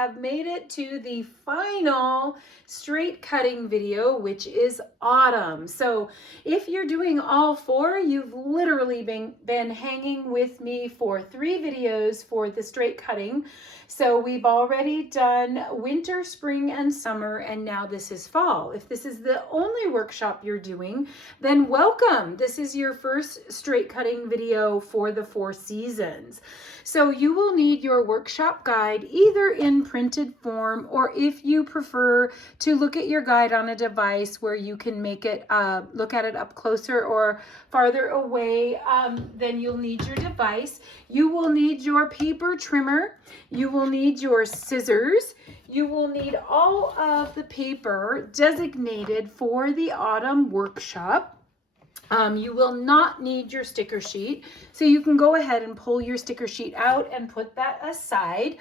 have made it to the final straight cutting video, which is autumn. So if you're doing all four, you've literally been hanging with me for 3 videos for the straight cutting. So we've already done winter, spring, and summer, and now this is fall. If this is the only workshop you're doing, then welcome. This is your first straight cutting video for the 4 seasons. So you will need your workshop guide either in printed form, or if you prefer to look at your guide on a device where you can make it look at it up closer or farther away, then you'll need your device. You will need your paper trimmer. You will need your scissors. You will need all of the paper designated for the autumn workshop. You will not need your sticker sheet, so you can go ahead and pull your sticker sheet out and put that aside.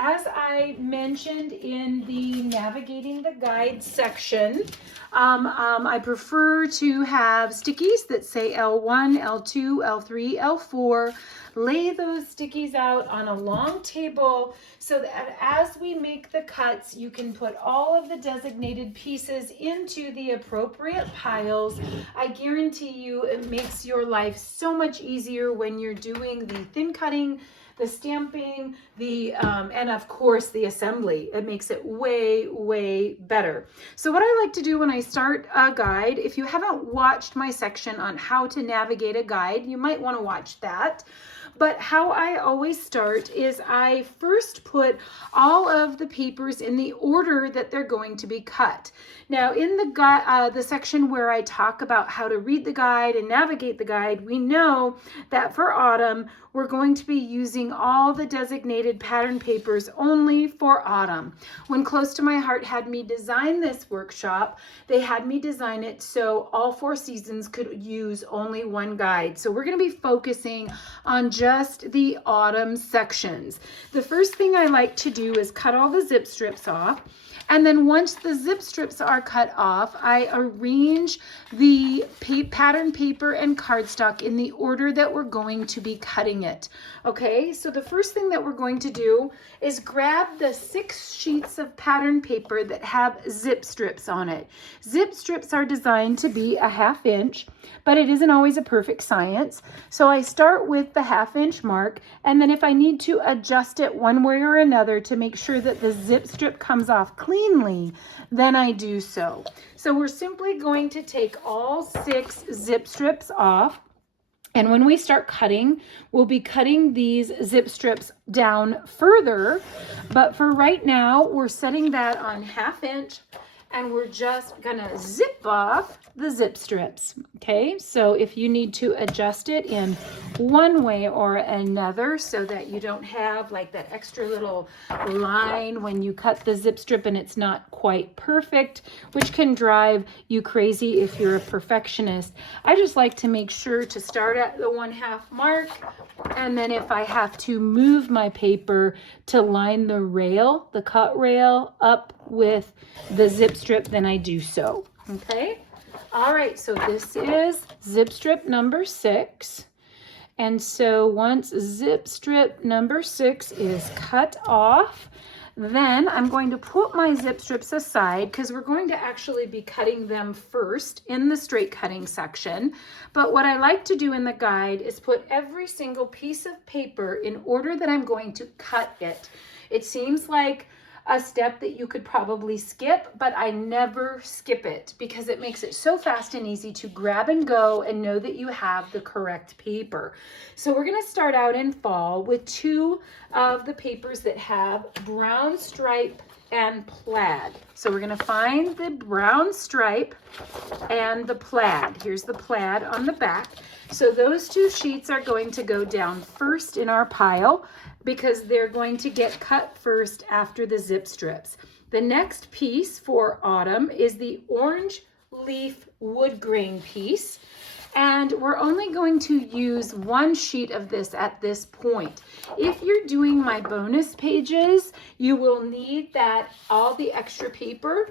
As I mentioned in the navigating the guide section, I prefer to have stickies that say L1, L2, L3, L4. Lay those stickies out on a long table so that as we make the cuts, you can put all of the designated pieces into the appropriate piles. I guarantee you it makes your life so much easier when you're doing the thin cutting, the stamping, and of course the assembly. It makes it way, way better. So what I like to do when I start a guide, if you haven't watched my section on how to navigate a guide, you might want to watch that. But how I always start is I first put all of the papers in the order that they're going to be cut. Now in the section where I talk about how to read the guide and navigate the guide, we know that for autumn, we're going to be using all the designated pattern papers only for autumn. When Close to My Heart had me design this workshop, they had me design it so all 4 seasons could use only one guide. So we're going to be focusing on just the autumn sections. The first thing I like to do is cut all the zip strips off. And then once the zip strips are cut off, I arrange the pattern paper and cardstock in the order that we're going to be cutting it. Okay, so the first thing that we're going to do is grab the 6 sheets of pattern paper that have zip strips on it. Zip strips are designed to be a 1/2 inch, but it isn't always a perfect science. So I start with the 1/2 inch mark, and then if I need to adjust it one way or another to make sure that the zip strip comes off cleanly, then I do so. So we're simply going to take all 6 zip strips off. And when we start cutting, we'll be cutting these zip strips down further. But for right now, we're setting that on 1/2 inch, and we're just gonna zip off the zip strips. Okay, so if you need to adjust it in one way or another so that you don't have like that extra little line when you cut the zip strip and it's not quite perfect, which can drive you crazy if you're a perfectionist, I just like to make sure to start at the 1/2 mark, and then if I have to move my paper to line the rail, the cut rail up with the zip strip, then I do so. Okay, all right, so this is zip strip number 6. And so once zip strip number 6 is cut off, then I'm going to put my zip strips aside because we're going to actually be cutting them first in the straight cutting section. But what I like to do in the guide is put every single piece of paper in order that I'm going to cut it. It seems like a step that you could probably skip, but I never skip it because it makes it so fast and easy to grab and go and know that you have the correct paper. So we're going to start out in fall with 2 of the papers that have brown stripe and plaid. So we're going to find the brown stripe and the plaid. Here's the plaid on the back. So those 2 sheets are going to go down first in our pile because they're going to get cut first after the zip strips. The next piece for autumn is the orange leaf wood grain piece. And we're only going to use 1 sheet of this at this point. If you're doing my bonus pages, you will need that all the extra paper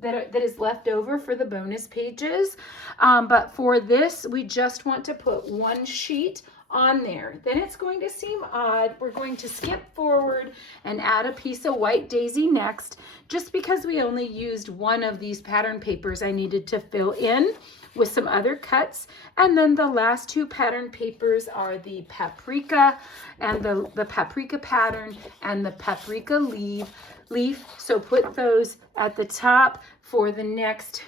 that is left over for the bonus pages. But for this, we just want to put 1 sheet on there. Then it's going to seem odd. We're going to skip forward and add a piece of white daisy next. Just because we only used one of these pattern papers, I needed to fill in with some other cuts. And then the last two pattern papers are the paprika and the paprika pattern and the paprika leaf. So put those at the top for the next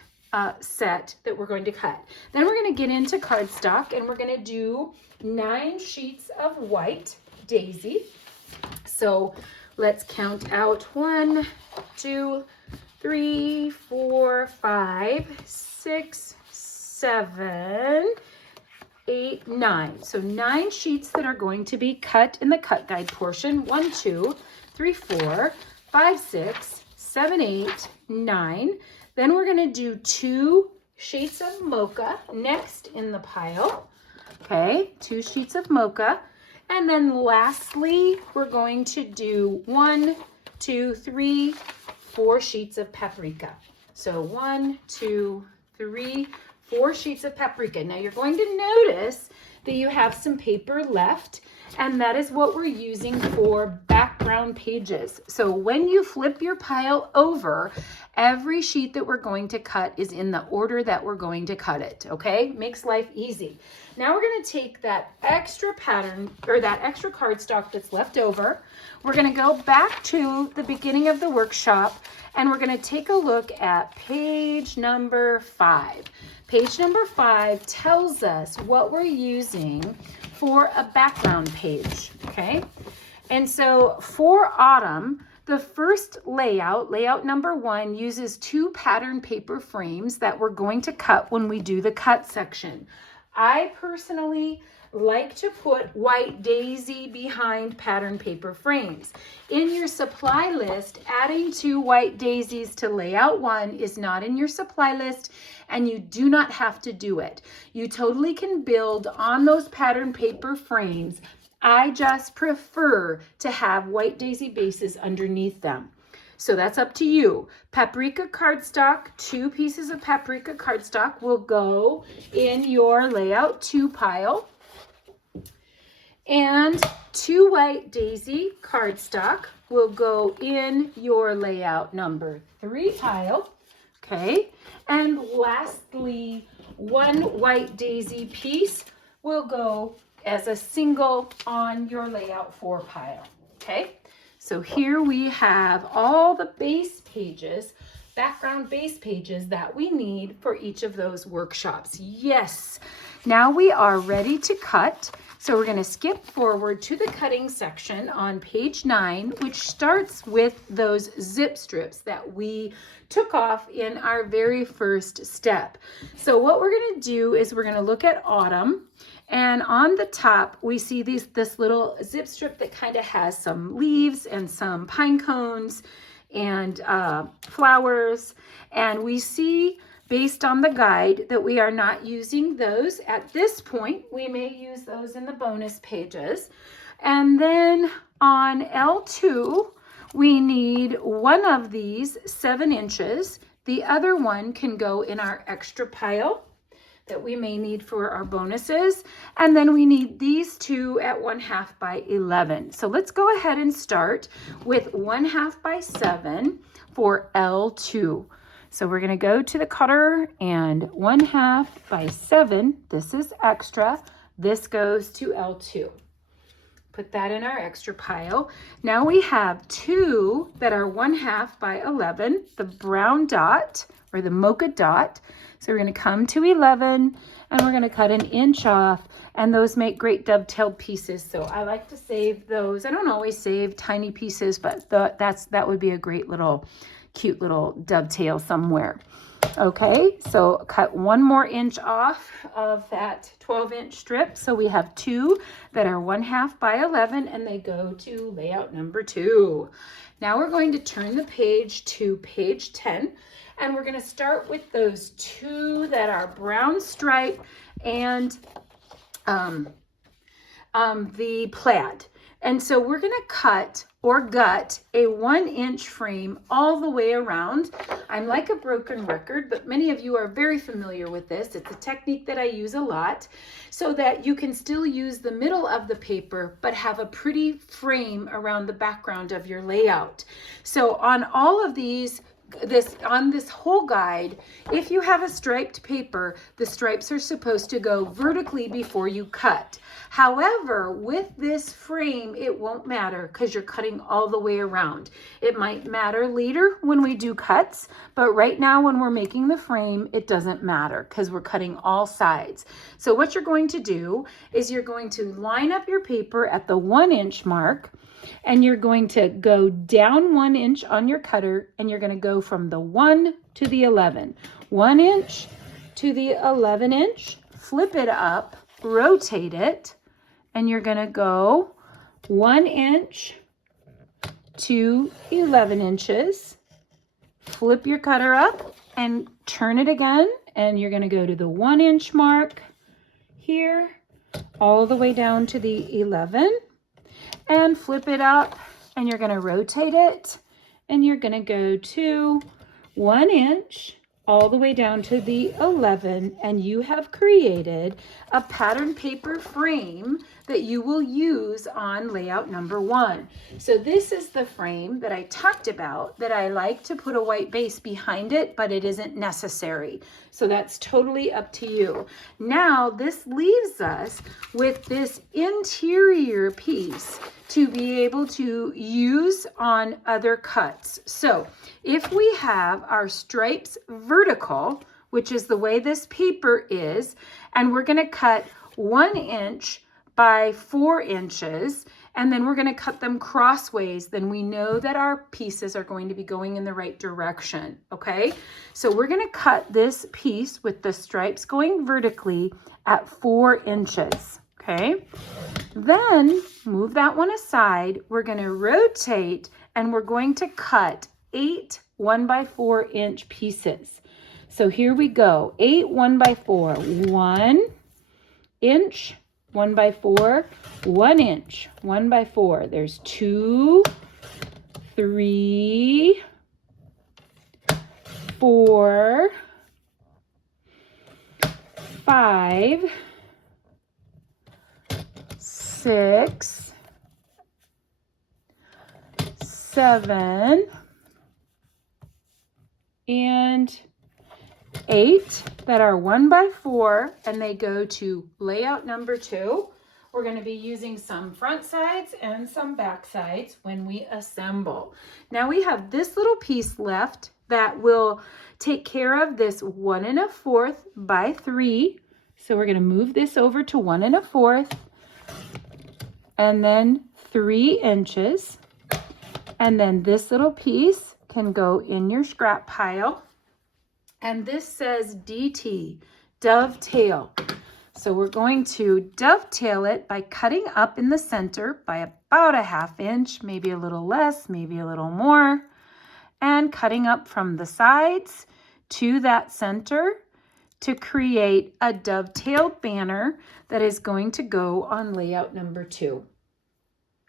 set that we're going to cut. Then we're going to get into cardstock and we're going to do 9 sheets of white daisy. So let's count out 1, 2, 3, 4, 5, 6, 7, 8, 9. So 9 sheets that are going to be cut in the cut guide portion. 1, 2, 3, 4, 5, 6, 7, 8, 9. Then we're going to do 2 sheets of mocha next in the pile. Okay, 2 sheets of mocha. And then lastly, we're going to do 1, 2, 3, 4 sheets of paprika. So 1, 2, 3, 4 sheets of paprika. Now you're going to notice that you have some paper left, and that is what we're using for background pages. So when you flip your pile over, every sheet that we're going to cut is in the order that we're going to cut it, okay? Makes life easy. Now we're going to take that extra pattern or that extra cardstock that's left over. We're going to go back to the beginning of the workshop and we're going to take a look at page number 5. Page number 5 tells us what we're using for a background page, okay? And so for autumn, the first layout number 1, uses 2 pattern paper frames that we're going to cut when we do the cut section. I personally like to put white daisy behind pattern paper frames. In your supply list, adding 2 white daisies to layout 1 is not in your supply list, and you do not have to do it. You totally can build on those pattern paper frames. I just prefer to have white daisy bases underneath them. So that's up to you. Paprika cardstock, 2 pieces of paprika cardstock will go in your layout 2 pile. And 2 white daisy cardstock will go in your layout number 3 pile. Okay. And lastly, 1 white daisy piece will go as a single on your layout 4 pile. Okay. So here we have all the base pages, background base pages that we need for each of those workshops. Yes, now we are ready to cut. So we're going to skip forward to the cutting section on page 9, which starts with those zip strips that we took off in our very first step. So what we're going to do is we're going to look at autumn. And on the top, we see this little zip strip that kind of has some leaves and some pine cones and flowers. And we see, based on the guide, that we are not using those at this point. We may use those in the bonus pages. And then on L2, we need 1 of these 7 inches. The other one can go in our extra pile that we may need for our bonuses. And then we need these 2 at 1/2 by 11. So let's go ahead and start with 1/2 by 7 for L2. So we're going to go to the cutter and 1/2 by 7. This is extra. This goes to L2. Put that in our extra pile. Now we have 2 that are 1/2 by 11, the brown dot or the mocha dot. So we're going to come to 11 and we're going to cut 1 inch off, and those make great dovetailed pieces. So I like to save those. I don't always save tiny pieces, but that would be a great little cute little dovetail somewhere. Okay, so cut 1 more inch off of that 12-inch strip. So we have 2 that are 1/2 by 11 and they go to layout number 2. Now we're going to turn the page to page 10. And we're going to start with those 2 that are brown stripe and the plaid. And so we're going to cut or gut a 1-inch frame all the way around. I'm like a broken record, but many of you are very familiar with this. It's a technique that I use a lot so that you can still use the middle of the paper, but have a pretty frame around the background of your layout. So on all of these, on this whole guide, if you have a striped paper, the stripes are supposed to go vertically before you cut. However, with this frame, it won't matter because you're cutting all the way around. It might matter later when we do cuts, but right now when we're making the frame, it doesn't matter because we're cutting all sides. So what you're going to do is you're going to line up your paper at the 1-inch mark, and you're going to go down 1 inch on your cutter, and you're going to go from the 1 to the 11. 1 inch to the 11 inch, flip it up, rotate it, and you're going to go 1 inch to 11 inches. Flip your cutter up and turn it again, and you're going to go to the 1-inch mark here, all the way down to the 11. And flip it up, and you're going to rotate it, and you're going to go to 1 inch all the way down to the 11, and you have created a pattern paper frame that you will use on layout number 1. So this is the frame that I talked about, that I like to put a white base behind it, but it isn't necessary. So that's totally up to you. Now this leaves us with this interior piece to be able to use on other cuts. So if we have our stripes vertical, which is the way this paper is, and we're going to cut 1 inch by 4 inches, and then we're going to cut them crossways, then we know that our pieces are going to be going in the right direction, okay? So we're going to cut this piece with the stripes going vertically at 4 inches, okay? Then move that one aside. We're going to rotate, and we're going to cut 8 1x4 inch pieces. So here we go, 8 1x4, 1 inch, 1x4, 1 inch, 1x4. There's 2, 3, 4, 5, 6, 7, and 8 that are 1x4, and they go to layout number 2. We're going to be using some front sides and some back sides when we assemble. Now we have this little piece left that will take care of this 1 1/4 by 3. So we're going to move this over to 1 1/4, and then 3 inches. And then this little piece can go in your scrap pile. And this says DT, dovetail. So we're going to dovetail it by cutting up in the center by about 1/2 inch, maybe a little less, maybe a little more, and cutting up from the sides to that center to create a dovetailed banner that is going to go on layout number 2.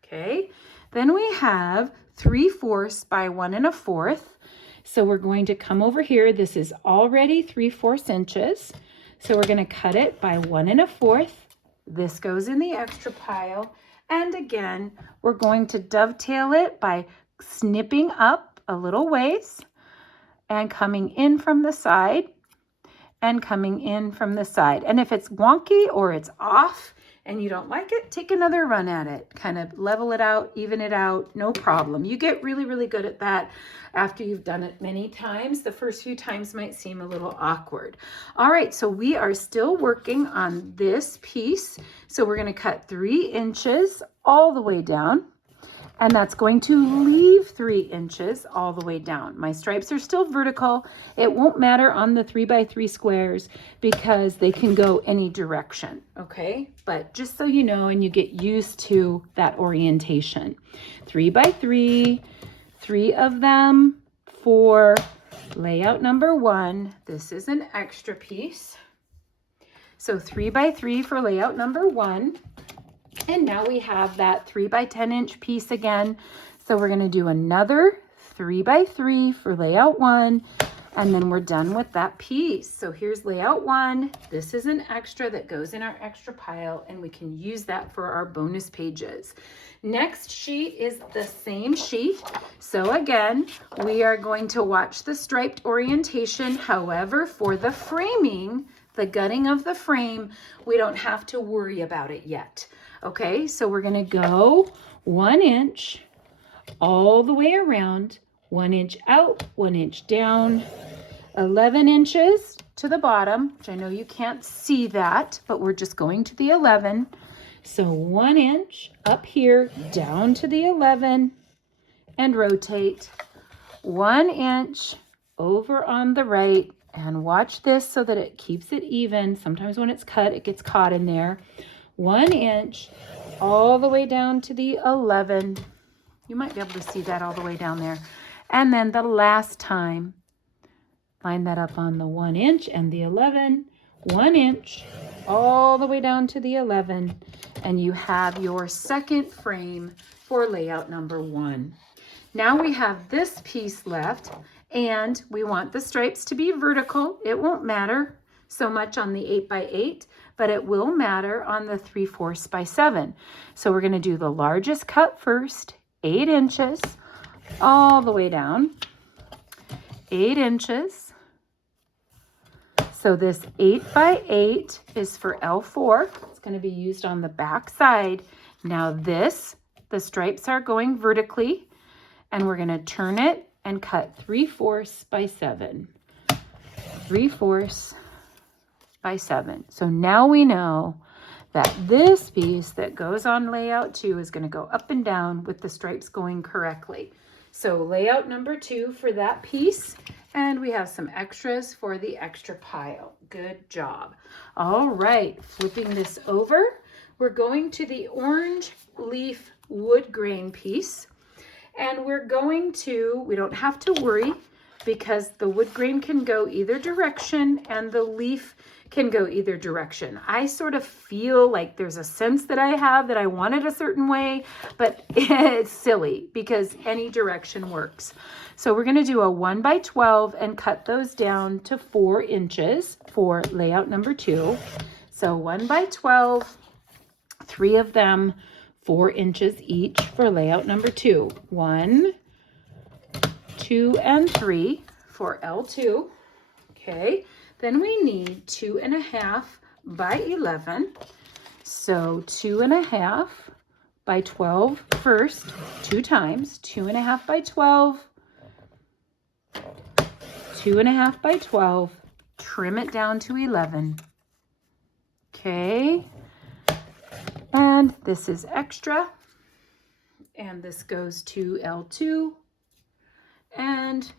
Okay, then we have 3/4 by 1 1/4. So we're going to come over here. This is already 3/4 inches. So we're going to cut it by 1 1/4. This goes in the extra pile. And again, we're going to dovetail it by snipping up a little ways and coming in from the side and coming in from the side. And if it's wonky or it's off and you don't like it, take another run at it. Kind of level it out, even it out, no problem. You get really, really good at that after you've done it many times. The first few times might seem a little awkward. All right, so we are still working on this piece. So we're going to cut 3 inches all the way down. And that's going to leave 3 inches all the way down. My stripes are still vertical. It won't matter on the 3x3 squares because they can go any direction, okay? But just so you know and you get used to that orientation. 3x3, 3 of them for layout number 1. This is an extra piece. So 3x3 for layout number 1. And now we have that 3x10 inch piece again. So we're going to do another 3 by 3 for layout 1, and then we're done with that piece. So here's layout 1. This is an extra that goes in our extra pile, and we can use that for our bonus pages. Next sheet is the same sheet. So again, we are going to watch the striped orientation. However, for the framing, the gutting of the frame, we don't have to worry about it yet. Okay, so we're going to go 1 inch all the way around, 1 inch out, 1 inch down, 11 inches to the bottom, which I know you can't see that, but we're just going to the 11. So 1 inch up here, down to the 11, and rotate. 1 inch over on the right, and watch this so that it keeps it even. Sometimes when it's cut, it gets caught in there. 1 inch all the way down to the 11. You might be able to see that all the way down there. And then the last time, line that up on the 1 inch and the 11. 1 inch all the way down to the 11, and you have your second frame for layout number 1. Now we have this piece left, and we want the stripes to be vertical. It won't matter so much on the 8 by 8, but it will matter on the 3/4 by 7. So we're going to do the largest cut first, 8 inches all the way down, 8 inches. So this 8 by 8 is for L4. It's going to be used on the back side. Now this, the stripes are going vertically, and we're going to turn it and cut 3/4 by 7. 3/4 by 7. So now we know that this piece that goes on layout 2 is going to go up and down with the stripes going correctly. So layout number 2 for that piece. And we have some extras for the extra pile. Good job. All right, flipping this over, we're going to the orange leaf wood grain piece. And we're going to, we don't have to worry because the wood grain can go either direction and the leaf can go either direction. I sort of feel like there's a sense that I have that I want it a certain way, but it's silly because any direction works. So we're going to do a 1 by 12 and cut those down to 4 inches for layout number 2. So 1 by 12, 3 of them, 4 inches each for layout number 2. 1, 2, and 3 for L2. Okay, then we need 2.5 by 11. So 2.5 by 12 first, 2 times, 2.5 by 12, 2.5 by 12, trim it down to 11. Okay, and this is extra, and this goes to L2, and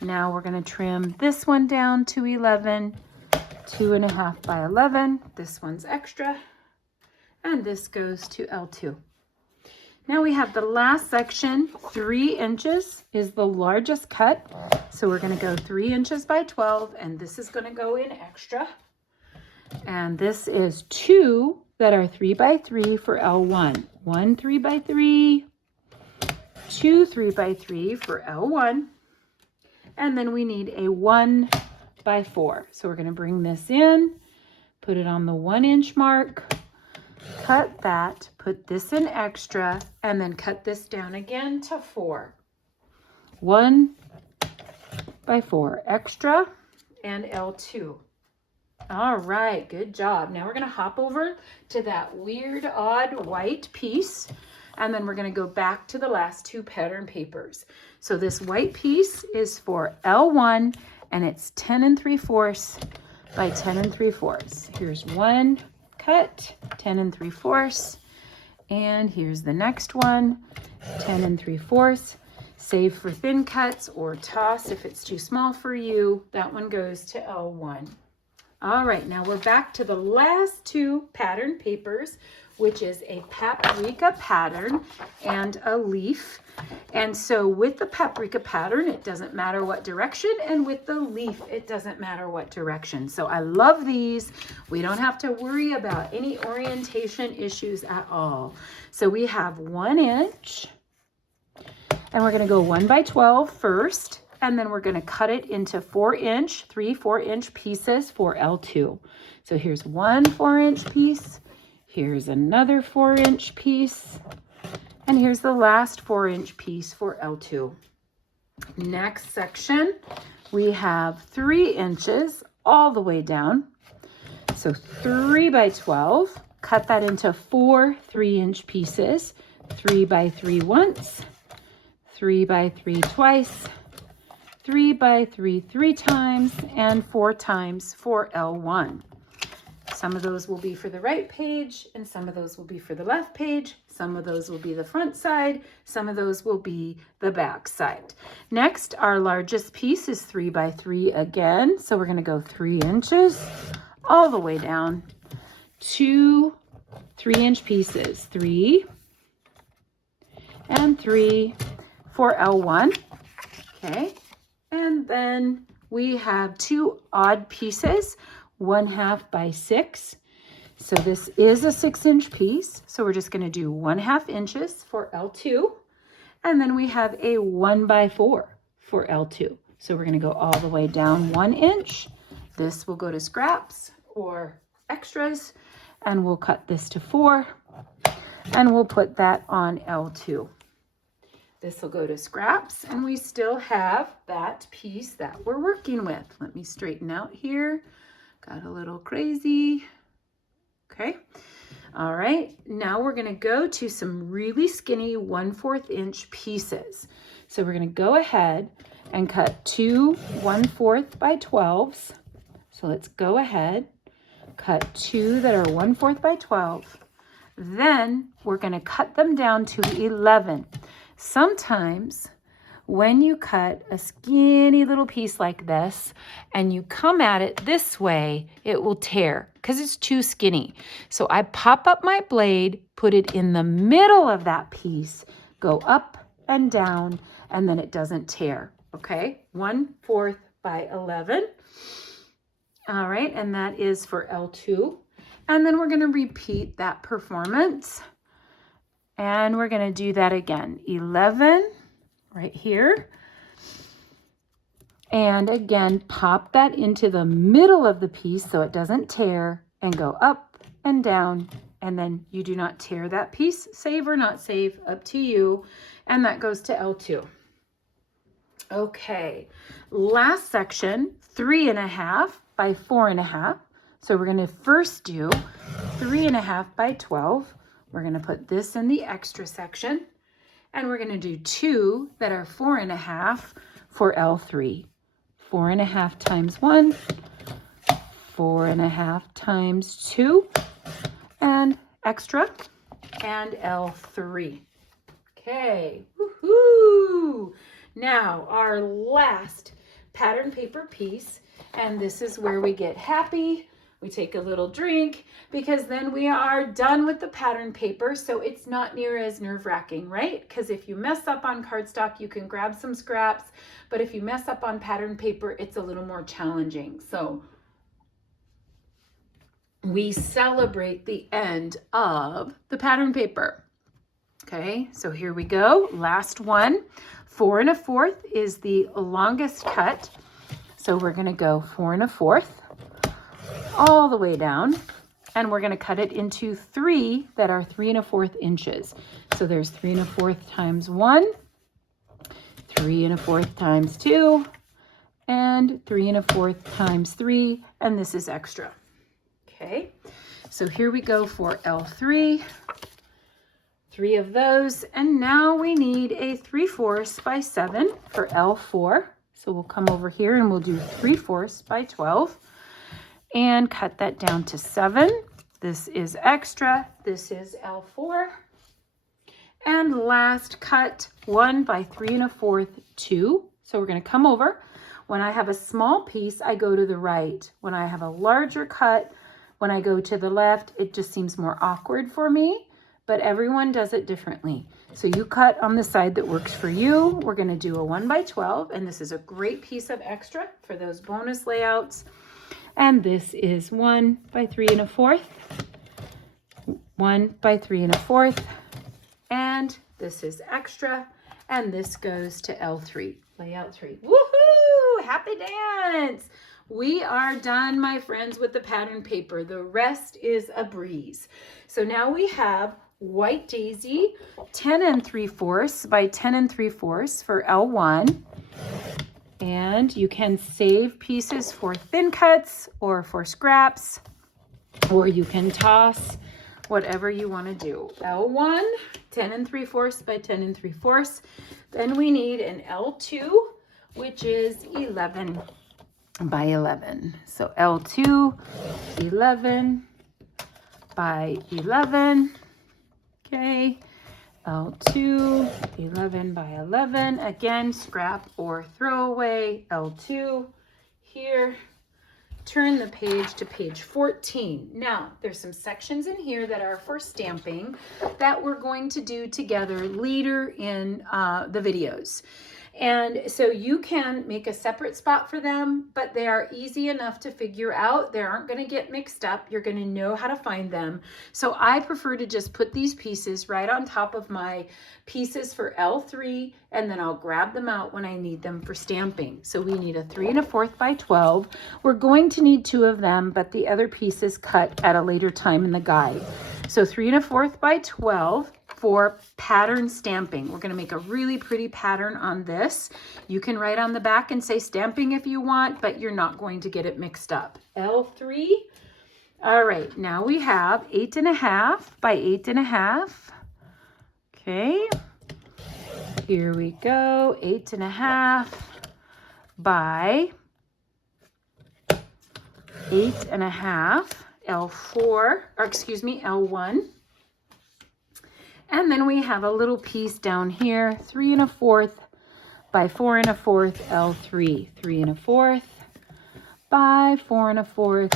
now we're going to trim this one down to 11, 2.5 by 11, this one's extra, and this goes to L2. Now we have the last section. 3 inches is the largest cut. So we're going to go 3 inches by 12, and this is going to go in extra. And this is 2 that are 3 by 3 for L1. 1 3 by 3, 2 3 by 3 for L1. And then we need a 1 by 4. So we're going to bring this in, put it on the 1 inch mark, cut that, put this in extra, and then cut this down again to 4. 1 by 4 extra and L2. All right, good job. Now we're going to hop over to that weird, odd white piece, and then we're going to go back to the last 2 pattern papers. So this white piece is for L1, and it's 10 3/4 by 10 3/4. Here's one cut, 10 3/4, and here's the next one, 10 3/4. Save for thin cuts or toss if it's too small for you. That one goes to L1. All right, now we're back to the last 2 pattern papers, which is a paprika pattern and a leaf. And so with the paprika pattern, it doesn't matter what direction, and with the leaf, it doesn't matter what direction. So I love these. We don't have to worry about any orientation issues at all. So we have 1 inch And we're going to go 1 by 12 first, and then we're going to cut it into 4-inch, 3 4-inch pieces for L2. So here's one 4-inch piece, here's another 4-inch piece, and here's the last 4-inch piece for L2. Next section, we have 3 inches all the way down. So 3 by 12, cut that into 4 3-inch pieces, 3 by 3 once, 3 by 3 twice, 3 by 3 3 times, and 4 times for L1. Some of those will be for the right page, and some of those will be for the left page. Some of those will be the front side. Some of those will be the back side. Next, our largest piece is 3 by 3 again. So we're going to go 3 inches all the way down. 2 3-inch pieces, 3 and 3 for L1. Okay, and then we have 2 odd pieces, 1/2 by 6. So this is a 6-inch piece. So we're just going to do 1/2 inches for L2. And then we have a 1 by 4 for L2. So we're going to go all the way down 1 inch. This will go to scraps or extras. And we'll cut this to 4. And we'll put that on L2. This will go to scraps, and we still have that piece that we're working with. Let me straighten out here. Got a little crazy. Okay. All right. Now we're going to go to some really skinny 1/4 inch pieces. So we're going to go ahead and cut 2 1/4 by 12s. So let's go ahead, cut 2 that are 1/4 by 12. Then we're going to cut them down to 11. Sometimes when you cut a skinny little piece like this and you come at it this way, it will tear because it's too skinny. So I pop up my blade, put it in the middle of that piece, go up and down, and then it doesn't tear. Okay, 1/4 by 11. All right, and that is for L2. And then we're going to repeat that performance. And we're going to do that again. 11 right here. And again, pop that into the middle of the piece so it doesn't tear, and go up and down. And then you do not tear that piece. Save or not save, up to you. And that goes to L2. Okay, last section, 3.5 by 4.5. So we're going to first do 3.5 by 12. We're going to put this in the extra section, and we're going to do 2 that are 4.5 for L3. 4.5 times 1, 4.5 times 2, and extra, and L3. Okay, woohoo! Now our last pattern paper piece, and this is where we get happy. We take a little drink because then we are done with the pattern paper, so it's not near as nerve-wracking, right? Because if you mess up on cardstock, you can grab some scraps, but if you mess up on pattern paper, it's a little more challenging. So we celebrate the end of the pattern paper. Okay, so here we go. Last one. 4 1/4 is the longest cut. So we're going to go 4 1/4 all the way down, and we're going to cut it into 3 that are 3 1/4 inches. So there's 3 1/4 times 1, 3 1/4 times 2, and 3 1/4 times 3, and this is extra. Okay, so here we go for L3. 3 of those, and now we need a 3/4 by 7 for L4. So we'll come over here and we'll do 3/4 by 12 and cut that down to 7. This is extra. This is L4. And last cut, 1 by 3 1/4, 2. So we're going to come over. When I have a small piece, I go to the right. When I have a larger cut, when I go to the left, it just seems more awkward for me. But everyone does it differently. So you cut on the side that works for you. We're going to do a 1 by 12, and this is a great piece of extra for those bonus layouts. And this is 1 by 3 1/4, 1 by 3 1/4, and this is extra, and this goes to L3, layout 3. Woohoo! Happy dance! We are done, my friends, with the pattern paper. The rest is a breeze. So now we have white daisy, 10 3/4 by 10 3/4 for L1. And you can save pieces for thin cuts or for scraps, or you can toss, whatever you want to do. L1, 10 3/4 by 10 3/4. Then we need an L2, which is 11 by 11. So L2, 11 by 11. Okay. L2, 11 by 11. Again, scrap or throw away. L2 here. Turn the page to page 14. Now, there's some sections in here that are for stamping that we're going to do together later in the videos. And so you can make a separate spot for them, but they are easy enough to figure out. They aren't going to get mixed up. You're going to know how to find them. So I prefer to just put these pieces right on top of my pieces for L3, and then I'll grab them out when I need them for stamping. So we need a 3 1/4 by 12. We're going to need 2 of them, but the other pieces cut at a later time in the guide. So 3 1/4 by 12 for pattern stamping. We're going to make a really pretty pattern on this. You can write on the back and say stamping if you want, but you're not going to get it mixed up. L3. All right, now we have 8 1/2 by 8 1/2. Okay. Here we go. 8 1/2 by 8 1/2. L4, or excuse me, L1. And then we have a little piece down here, 3 1/4 by 4 1/4, L3. 3 1/4 by 4 1/4,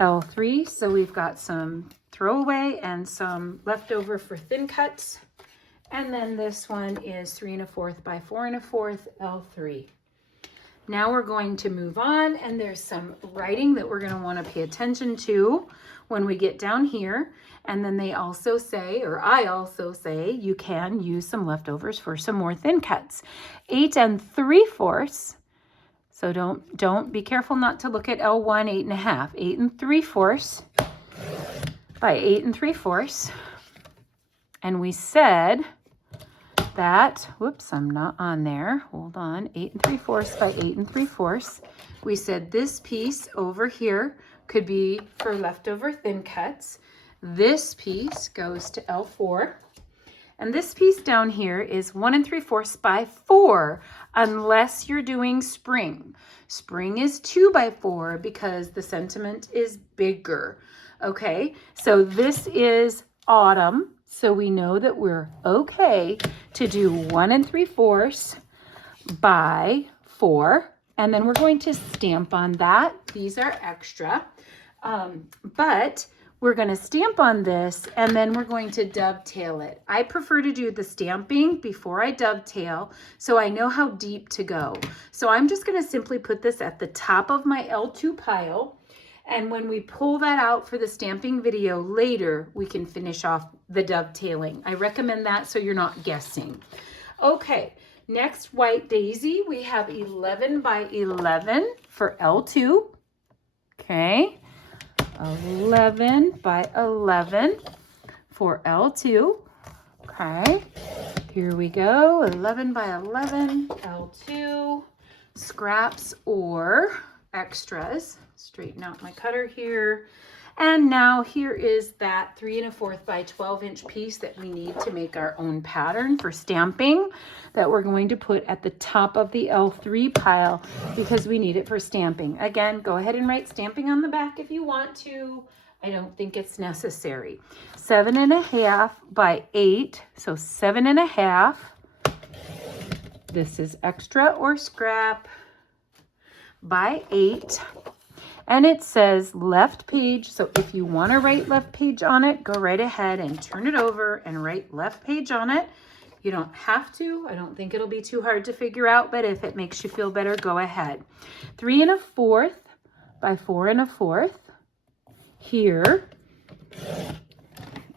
L3. So we've got some throwaway and some leftover for thin cuts. And then this one is 3 1/4 by 4 1/4, L3. Now we're going to move on, and there's some writing that we're going to want to pay attention to when we get down here. And then they also say, or I also say, you can use some leftovers for some more thin cuts. 8 3/4. So don't be careful not to look at L1, 8 1/2. 8 3/4 by 8 3/4. And we said that, whoops, I'm not on there. Hold on. 8 3/4 by 8 3/4. We said this piece over here could be for leftover thin cuts. This piece goes to L4. And this piece down here is 1 3/4 by 4, unless you're doing spring. Spring is 2 by 4 because the sentiment is bigger. Okay, so this is autumn. So we know that we're okay to do 1 3/4 by 4. And then we're going to stamp on that. These are extra. But we're going to stamp on this, and then we're going to dovetail it. I prefer to do the stamping before I dovetail, so I know how deep to go. So I'm just going to simply put this at the top of my L2 pile. And when we pull that out for the stamping video later, we can finish off the dovetailing. I recommend that so you're not guessing. Okay, next white daisy, we have 11 by 11 for L2. Okay, 11 by 11 for L2. Okay, here we go, 11 by 11, L2, scraps or extras. Straighten out my cutter here. And now here is that 3 1/4 by 12-inch piece that we need to make our own pattern for stamping that we're going to put at the top of the L3 pile because we need it for stamping. Again, go ahead and write stamping on the back if you want to. I don't think it's necessary. 7 1/2 by 8, so 7 1/2. This is extra or scrap by 8. And it says left page. So if you want to write left page on it, go right ahead and turn it over and write left page on it. You don't have to. I don't think it'll be too hard to figure out, but if it makes you feel better, go ahead. 3 1/4 by 4 1/4 here.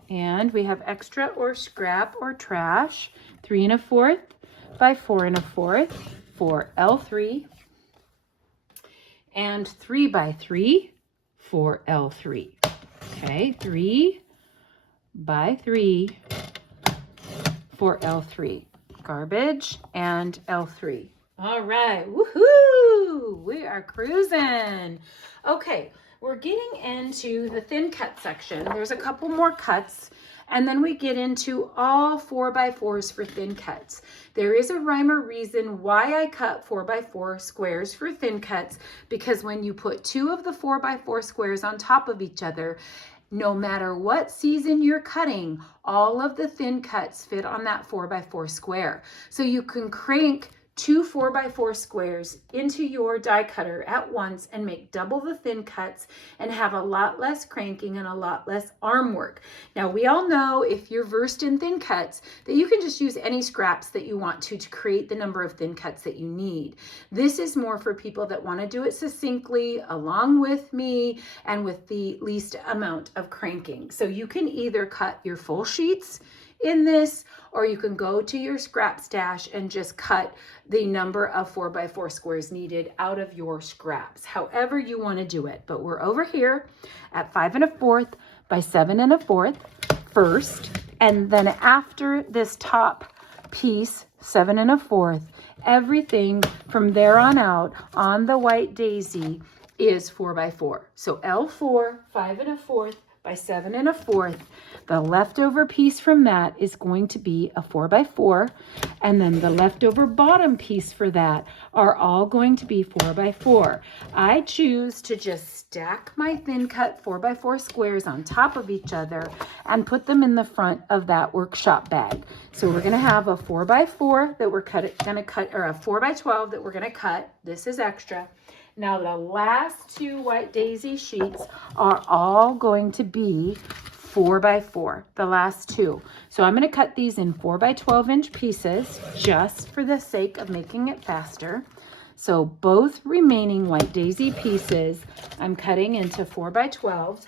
And we have extra or scrap or trash. 3 1/4 by 4 1/4 for L3, and 3 by 3 for L3. Okay, 3 by 3 for L3. Garbage and L3. All right, woohoo! We are cruising. Okay, we're getting into the thin cut section. There's a couple more cuts, and then we get into all 4x4s for thin cuts. There is a rhyme or reason why I cut 4x4 squares for thin cuts, because when you put 2 of the 4x4 squares on top of each other, no matter what season you're cutting, all of the thin cuts fit on that 4x4 square. So you can crank 2 4x4 squares into your die cutter at once and make double the thin cuts and have a lot less cranking and a lot less arm work. Now, we all know, if you're versed in thin cuts, that you can just use any scraps that you want to create the number of thin cuts that you need. This is more for people that want to do it succinctly along with me and with the least amount of cranking. So you can either cut your full sheets in this, or you can go to your scrap stash and just cut the number of 4x4 squares needed out of your scraps, however you want to do it. But we're over here at 5 1/4 by 7 1/4 first, and then after this top piece, 7 1/4, everything from there on out on the white daisy is 4x4. So L4, 5 1/4 by 7 1/4. The leftover piece from that is going to be a 4x4, and then the leftover bottom piece for that are all going to be 4x4. I choose to just stack my thin cut 4x4 squares on top of each other and put them in the front of that workshop bag. So we're going to have a 4x4 that we're going to cut, or a 4x12 that we're going to cut. This is extra. Now the last 2 white daisy sheets are all going to be 4x4, the last 2. So I'm going to cut these in 4x12-inch pieces just for the sake of making it faster. So both remaining white daisy pieces I'm cutting into 4x12s,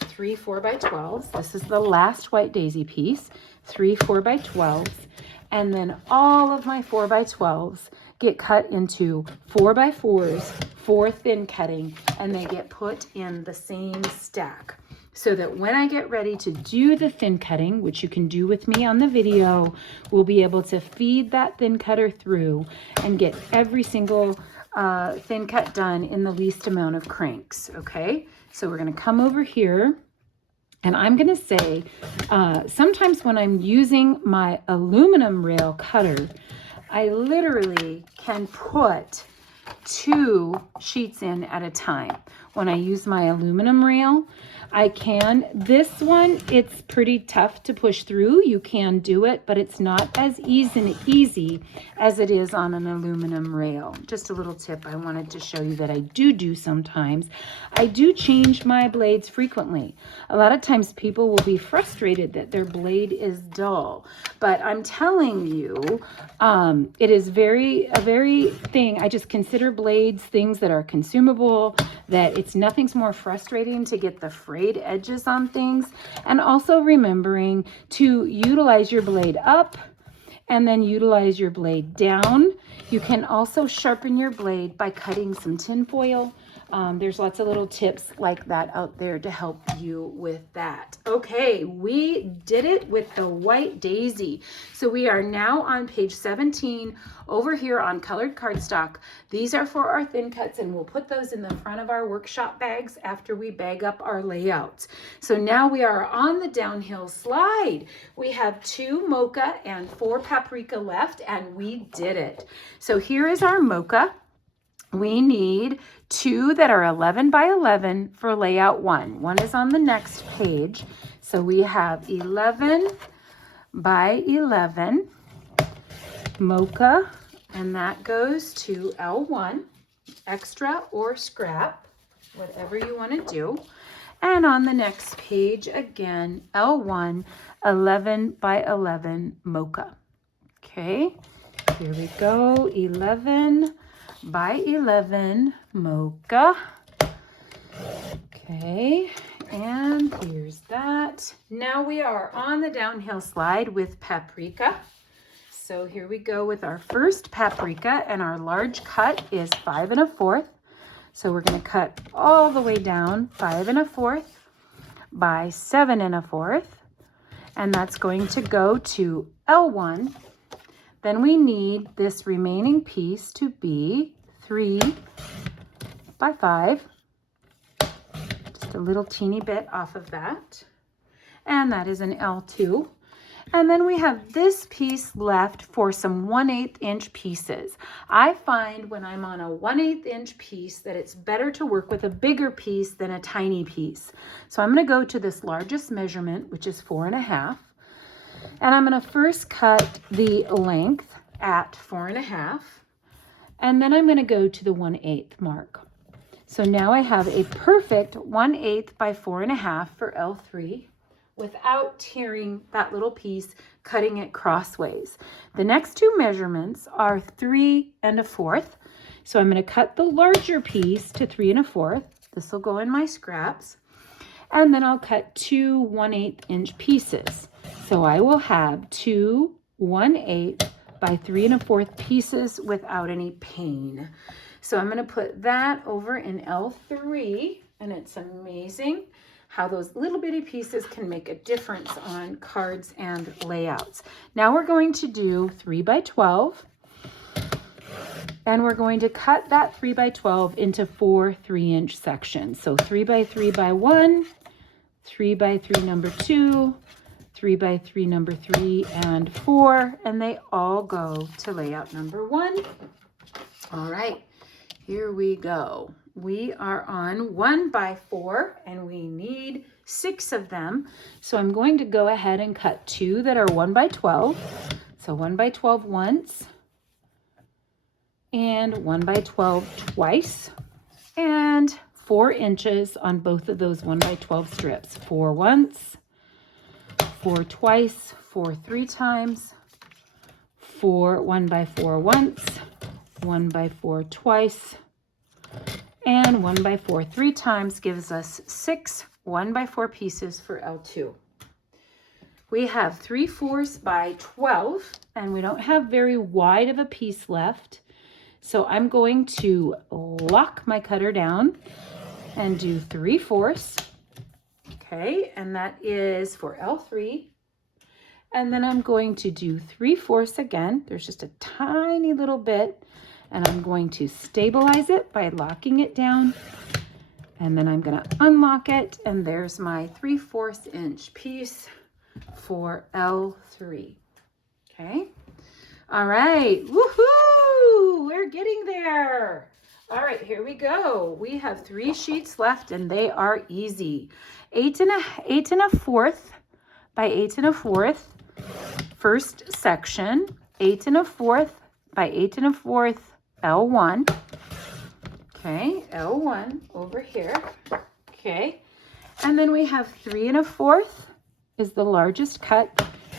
3 4x12s. This is the last white daisy piece, 3 4x12s, and then all of my 4x12s get cut into 4x4s for thin cutting, and they get put in the same stack, so that when I get ready to do the thin cutting, which you can do with me on the video, we'll be able to feed that thin cutter through and get every single thin cut done in the least amount of cranks. Okay, so we're going to come over here, and I'm going to say sometimes when I'm using my aluminum rail cutter, I literally can put 2 sheets in at a time. When I use my aluminum rail, I can. This one, it's pretty tough to push through. You can do it, but it's not as easy as it is on an aluminum rail. Just a little tip I wanted to show you that I do sometimes. I do change my blades frequently. A lot of times people will be frustrated that their blade is dull, but I'm telling you, it is a very thing. I just consider blades things that are consumable, that nothing's more frustrating to get the frayed edges on things, and also remembering to utilize your blade up and then utilize your blade down. You can also sharpen your blade by cutting some tin foil. There's lots of little tips like that out there to help you with that. Okay, we did it with the white daisy. So we are now on page 17 over here on colored cardstock. These are for our thin cuts, and we'll put those in the front of our workshop bags after we bag up our layouts. So now we are on the downhill slide. We have 2 mocha and 4 paprika left, and we did it. So here is our mocha. We need 2 that are 11 by 11 for layout 1. One is on the next page. So we have 11 by 11 mocha, and that goes to L1, extra or scrap, whatever you want to do. And on the next page, again, L1, 11 by 11 mocha. Okay, here we go, 11 by 11 mocha. Okay, And here's that. Now we are on the downhill slide with paprika. So here we go with our first paprika, and our large cut is 5 1/4. So we're going to cut all the way down 5 1/4 by 7 1/4. And that's going to go to L1. Then we need this remaining piece to be 3 by 5. Just a little teeny bit off of that. And that is an L2. And then we have this piece left for some 1/8 inch pieces. I find when I'm on a 1/8 inch piece that it's better to work with a bigger piece than a tiny piece. So I'm going to go to this largest measurement, which is 4 1/2. And I'm going to first cut the length at 4 1/2. And then I'm going to go to the 1/8 mark. So now I have a perfect 1/8 by 4 1/2 for L3. Without tearing that little piece, cutting it crossways. The next two measurements are 3 1/4. So I'm going to cut the larger piece to 3 1/4. This will go in my scraps. And then I'll cut 2 1/8 inch pieces. So I will have 2 1/8 by 3 1/4 pieces without any pain. So I'm going to put that over in L3, and it's amazing how those little bitty pieces can make a difference on cards and layouts. Now we're going to do 3 by 12, and we're going to cut that 3 by 12 into 4 3-inch sections. So 3 by 3 by 1, 3 by 3 number 2, 3 by 3 number 3, and 4, and they all go to layout number 1. All right, here we go. We are on 1 by 4, and we need 6 of them. So I'm going to go ahead and cut 2 that are 1 by 12. So 1 by 12 once, and 1 by 12 twice, and 4 inches on both of those 1 by 12 strips. 4 once, 4 twice, 4 3 times, 4 1 by 4 once, 1 by 4 twice, and 1 by 4 3 times gives us 6 1 by 4 pieces for L2. We have 3/4 by 12, and we don't have very wide of a piece left. So I'm going to lock my cutter down and do 3/4. Okay, and that is for L3. And then I'm going to do 3/4 again. There's just a tiny little bit, and I'm going to stabilize it by locking it down. And then I'm going to unlock it, and there's my 3/4 inch piece for L3. Okay. All right. Woohoo! We're getting there. All right, here we go. We have 3 sheets left, and they are easy. 8 1/4 by 8 1/4. First section, 8 1/4 by 8 1/4 L1. Okay, L1 over here. Okay, and then we have 3 1/4 is the largest cut.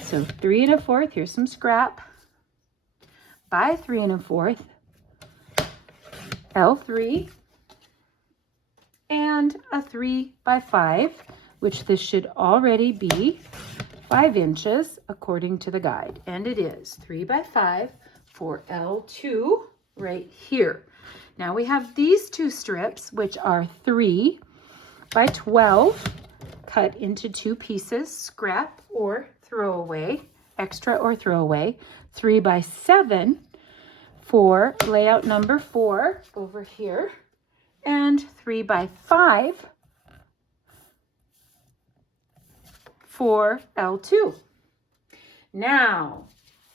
So 3 1/4, here's some scrap, by 3 1/4 L3, and a 3 by 5, which this should already be 5 inches according to the guide. And it is 3 by 5 for L2 right here. Now we have these 2 strips, which are 3 by 12, cut into 2 pieces, scrap or throwaway, extra or throwaway. 3 by 7 for layout number 4 over here, and 3 by 5 for L2. Now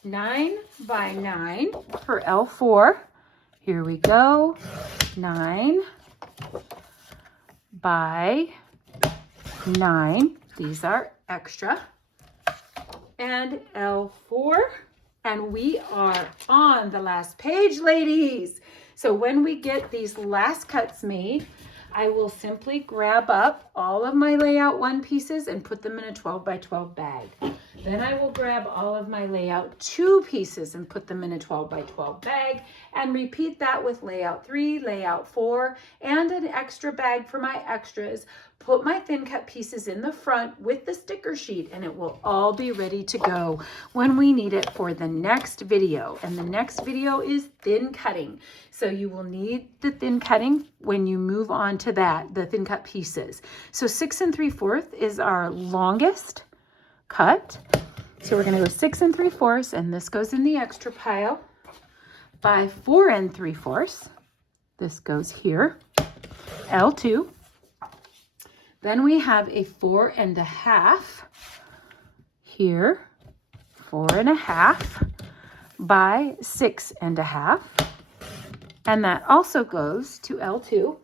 9 by 9 for L4. Here we go. 9 by 9. These are extra. And L4. And we are on the last page, ladies. So when we get these last cuts made, I will simply grab up all of my layout 1 pieces and put them in a 12 by 12 bag. Then I will grab all of my layout 2 pieces and put them in a 12 by 12 bag, and repeat that with layout 3, layout 4, and an extra bag for my extras put my thin cut pieces in the front with the sticker sheet, and it will all be ready to go when we need it for the next video. And the next video is thin cutting. So you will need the thin cutting when you move on to that, the thin cut pieces. So 6 3/4 is our longest cut. So we're going to go 6 3/4, and this goes in the extra pile. By 4 3/4, this goes here, L2. Then we have a 4 1/2 here, 4 1/2 by 6 1/2. And that also goes to L2.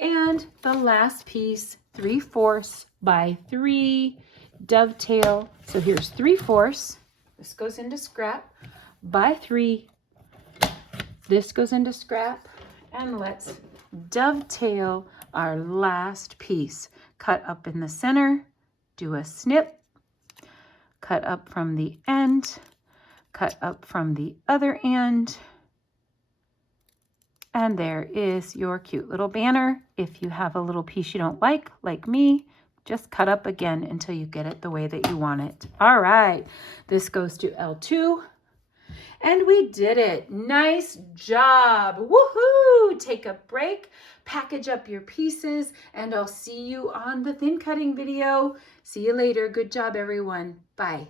And the last piece, 3/4 by 3 dovetail. So here's 3/4. This goes into scrap by 3. This goes into scrap. And let's dovetail our last piece. Cut up in the center, do a snip, cut up from the end, cut up from the other end, and there is your cute little banner. If you have a little piece you don't like me, just cut up again until you get it the way that you want it. All right, this goes to L2. And we did it. Nice job. Woohoo! Take a break, package up your pieces, and I'll see you on the thin cutting video. See you later. Good job, everyone. Bye.